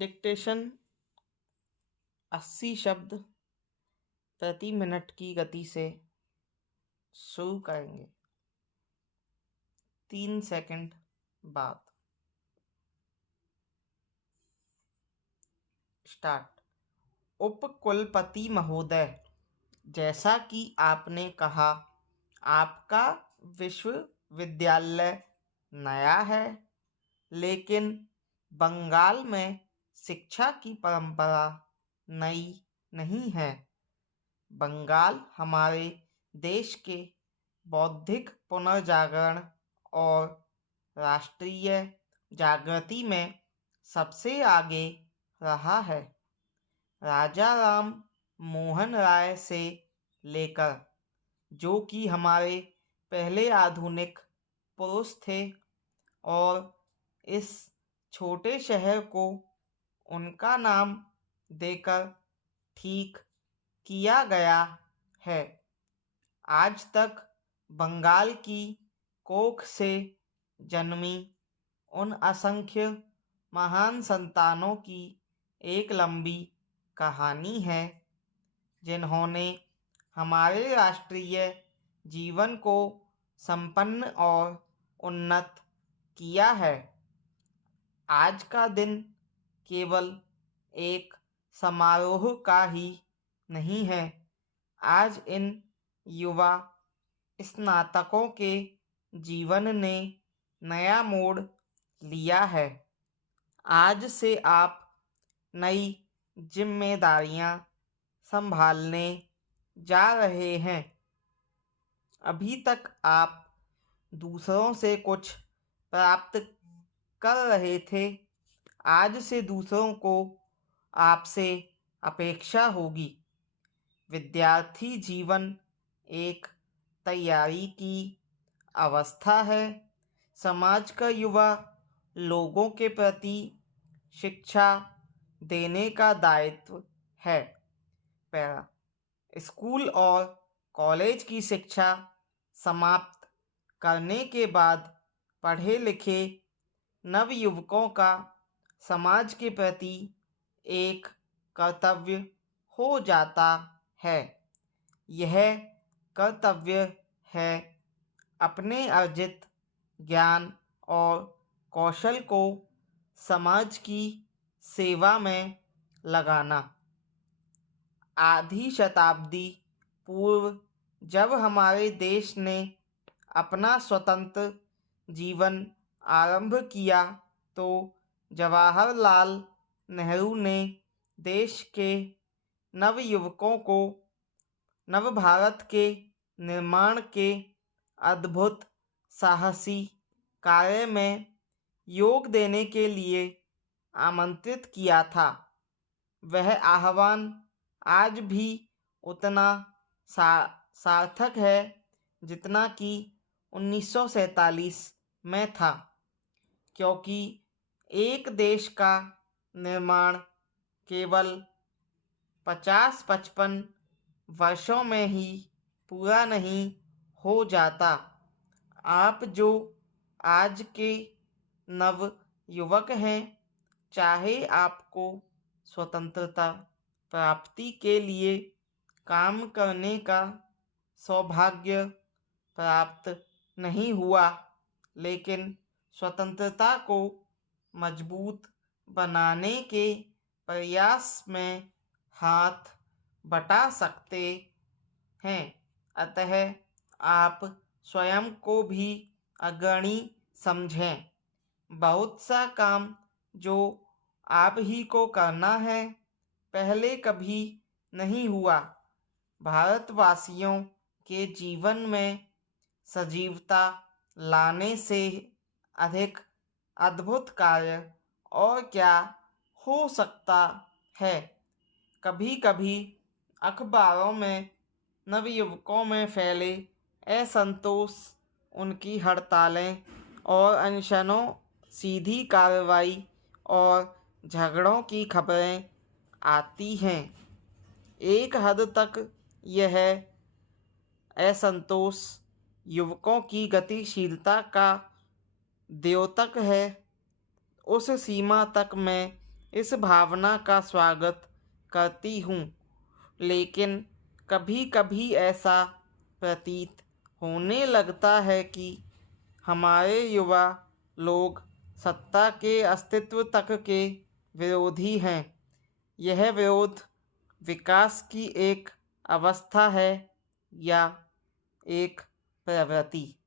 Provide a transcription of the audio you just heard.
Dictation 80 शब्द प्रति minute की गति से शुरू करेंगे। 3 सेकंड बाद स्टार्ट। उपकुलपति महोदय, जैसा कि आपने कहा, आपका विश्वविद्यालय नया है, लेकिन बंगाल में शिक्षा की परंपरा नई नहीं है। बंगाल हमारे देश के बौद्धिक पुनर्जागरण और राष्ट्रीय जागृति में सबसे आगे रहा है। राजा राम मोहन राय से लेकर, जो कि हमारे पहले आधुनिक पुरुष थे, और इस छोटे शहर को उनका नाम देकर ठीक किया गया है। आज तक बंगाल की कोख से जन्मी उन असंख्य महान संतानों की एक लंबी कहानी है, जिन्होंने हमारे राष्ट्रीय जीवन को संपन्न और उन्नत किया है। आज का दिन केवल एक समारोह का ही नहीं है। आज इन युवा स्नातकों के जीवन ने नया मोड़ लिया है। आज से आप नई जिम्मेदारियां संभालने जा रहे हैं। अभी तक आप दूसरों से कुछ प्राप्त कर रहे थे, आज से दूसरों को आपसे अपेक्षा होगी। विद्यार्थी जीवन एक तैयारी की अवस्था है। समाज का युवा लोगों के प्रति शिक्षा देने का दायित्व है। पहला, स्कूल और कॉलेज की शिक्षा समाप्त करने के बाद पढ़े लिखे नवयुवकों का समाज के प्रति एक कर्तव्य हो जाता है। यह कर्तव्य है अपने अर्जित ज्ञान और कौशल को समाज की सेवा में लगाना। आधी शताब्दी पूर्व जब हमारे देश ने अपना स्वतंत्र जीवन आरंभ किया, तो जवाहरलाल नेहरू ने देश के नवयुवकों को नवभारत के निर्माण के अद्भुत साहसी कार्य में योग देने के लिए आमंत्रित किया था। वह आह्वान आज भी उतना सार्थक है जितना कि 1947 में था, क्योंकि एक देश का निर्माण केवल 50-55 वर्षों में ही पूरा नहीं हो जाता। आप जो आज के नव युवक हैं, चाहे आपको स्वतंत्रता प्राप्ति के लिए काम करने का सौभाग्य प्राप्त नहीं हुआ, लेकिन स्वतंत्रता को मजबूत बनाने के प्रयास में हाथ बटा सकते हैं। अतः आप स्वयं को भी अग्रणी समझें। बहुत सा काम जो आप ही को करना है, पहले कभी नहीं हुआ। भारतवासियों के जीवन में सजीवता लाने से अधिक अद्भुत कार्य और क्या हो सकता है। कभी कभी अखबारों में नवयुवकों में फैले असंतोष, उनकी हड़तालें और अनशनों, सीधी कार्रवाई और झगड़ों की खबरें आती हैं। एक हद तक यह असंतोष युवकों की गतिशीलता का द्योतक है। उस सीमा तक मैं इस भावना का स्वागत करती हूँ, लेकिन कभी कभी ऐसा प्रतीत होने लगता है कि हमारे युवा लोग सत्ता के अस्तित्व तक के विरोधी हैं। यह विरोध विकास की एक अवस्था है या एक प्रवृत्ति?